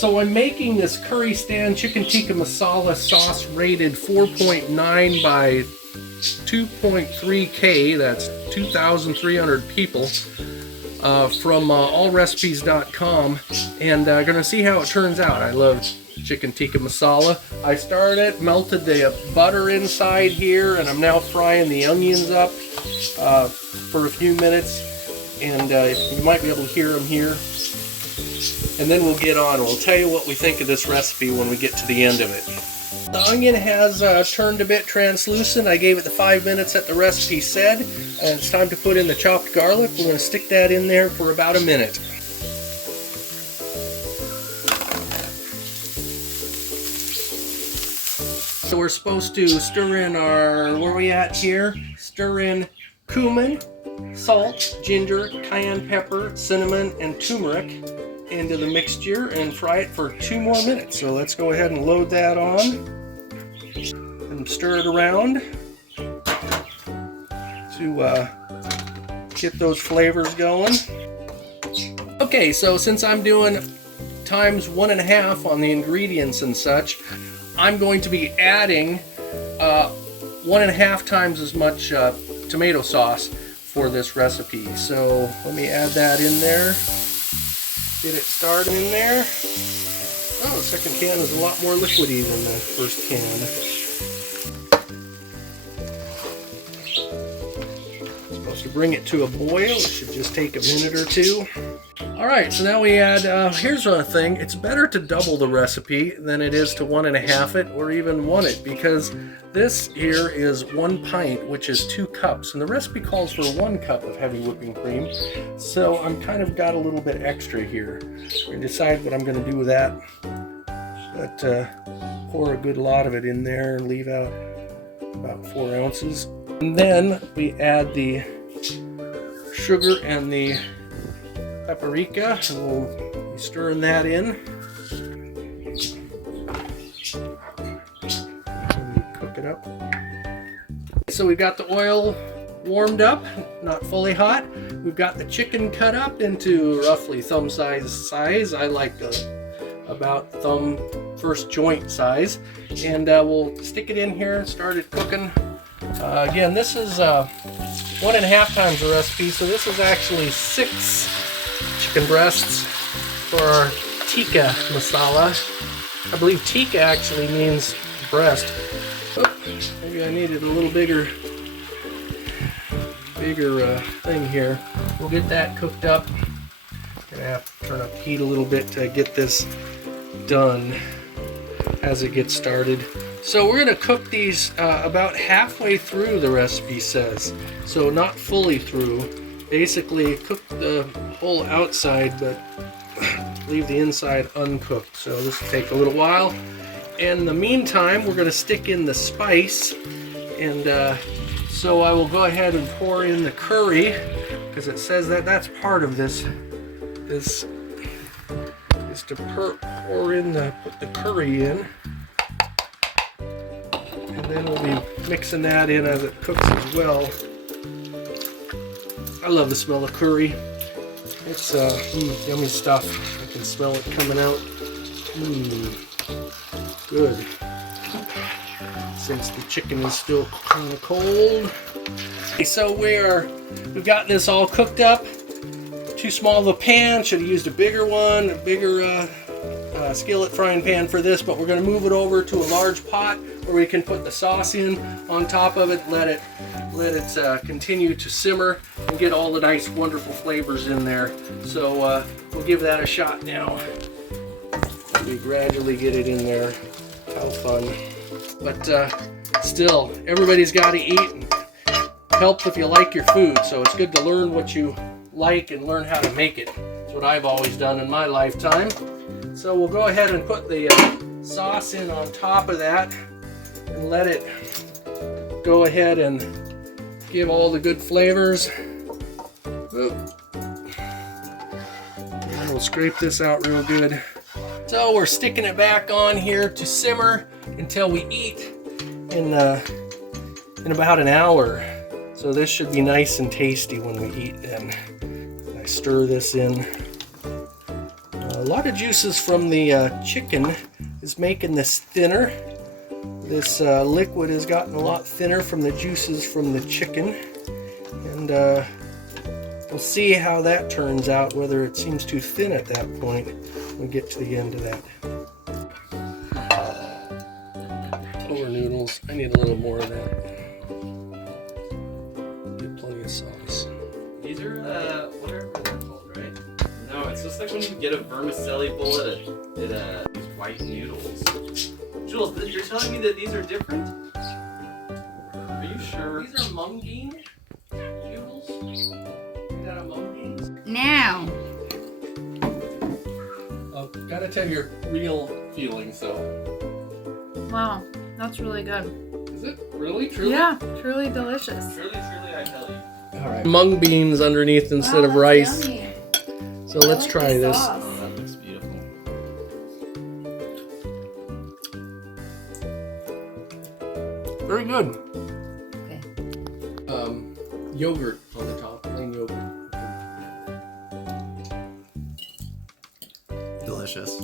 So I'm making this curry stand chicken tikka masala sauce rated 4.9 by 2.3K, that's 2,300 people, from allrecipes.com, and gonna see how it turns out. I love chicken tikka masala. I started, melted the butter inside here, and I'm now frying the onions up for a few minutes, and you might be able to hear them here. And then we'll get on. We'll tell you what we think of this recipe when we get to the end of it. The onion has turned a bit translucent. I gave it the 5 minutes that the recipe said, and it's time to put in the chopped garlic. We're going to stick that in there for about a minute. So we're supposed to stir in our, where are we at here? Stir in cumin, salt, ginger, cayenne pepper, cinnamon, and turmeric into the mixture and fry it for 2 more minutes. So let's go ahead and load that on and stir it around to get those flavors going. Okay, so since I'm doing times 1.5 on the ingredients and such, I'm going to be adding 1.5 times as much tomato sauce for this recipe. So let me add that in there. Get it started in there. Oh, the second can is a lot more liquidy than the first can. Supposed to bring it to a boil. It should just take a minute or two. Alright, so now we add, here's one thing. It's better to double the recipe than it is to 1.5 it or even 1 it, because this here is 1 pint, which is 2 cups, and the recipe calls for 1 cup of heavy whipping cream. So I'm kind of got a little bit extra here. We're going to decide what I'm going to do with that. But pour a good lot of it in there and leave out about 4 ounces. And then we add the sugar and the paprika, and we'll be stirring that in. Cook it up. So we've got the oil warmed up, not fully hot. We've got the chicken cut up into roughly thumb size. I like about thumb first joint size, and we'll stick it in here and start it cooking. Again, this is 1.5 times the recipe, so this is actually 6 chicken breasts for our Tikka masala. I believe Tikka actually means breast. Oh, maybe I needed a little bigger thing here. We'll get that cooked up. Gonna have to turn up the heat a little bit to get this done as it gets started. So we're gonna cook these about halfway through, the recipe says. So not fully through. Basically cook the whole outside, but leave the inside uncooked. So this will take a little while. In the meantime, we're going to stick in the spice, and so I will go ahead and pour in the curry, because it says that that's part of this. This is to pour in put the curry in, and then we'll be mixing that in as it cooks as well. I love the smell of curry. It's yummy stuff. I can smell it coming out. Good. Since the chicken is still kind of cold. Okay, so we've got this all cooked up. Too small of a pan. Should have used a bigger one, a bigger skillet frying pan for this, but we're going to move it over to a large pot where we can put the sauce in on top of it, let it continue to simmer and get all the nice wonderful flavors in there. So we'll give that a shot now. We gradually get it in there. How fun. But still, everybody's got to eat, and helps if you like your food, so it's good to learn what you like and learn how to make it. That's what I've always done in my lifetime. So we'll go ahead and put the sauce in on top of that and let it go ahead and give all the good flavors. Oop. And we'll scrape this out real good. So we're sticking it back on here to simmer until we eat in about an hour. So this should be nice and tasty when we eat then. I stir this in. A lot of juices from the chicken is making this thinner. This liquid has gotten a lot thinner from the juices from the chicken. And we'll see how that turns out, whether it seems too thin at that point when we get to the end of that. Poor noodles. I need a little more of that. Get plenty of sauce. These are, whatever they're called, right? No, it's just like when you get a vermicelli bowl at these white noodles. Jules, you're telling me that these are different? Are you sure? These are Mung-Bean noodles. Is that a Mung-Bean? Now. Gotta tell your real feelings though. Wow, that's really good. Is it really? Truly? Yeah, truly delicious. Truly, I tell you. Alright. Mung beans underneath instead of rice. Yummy. So let's try this. Sauce. Oh, that looks beautiful. Very good. Okay. Yogurt on the top, plain yogurt. Delicious.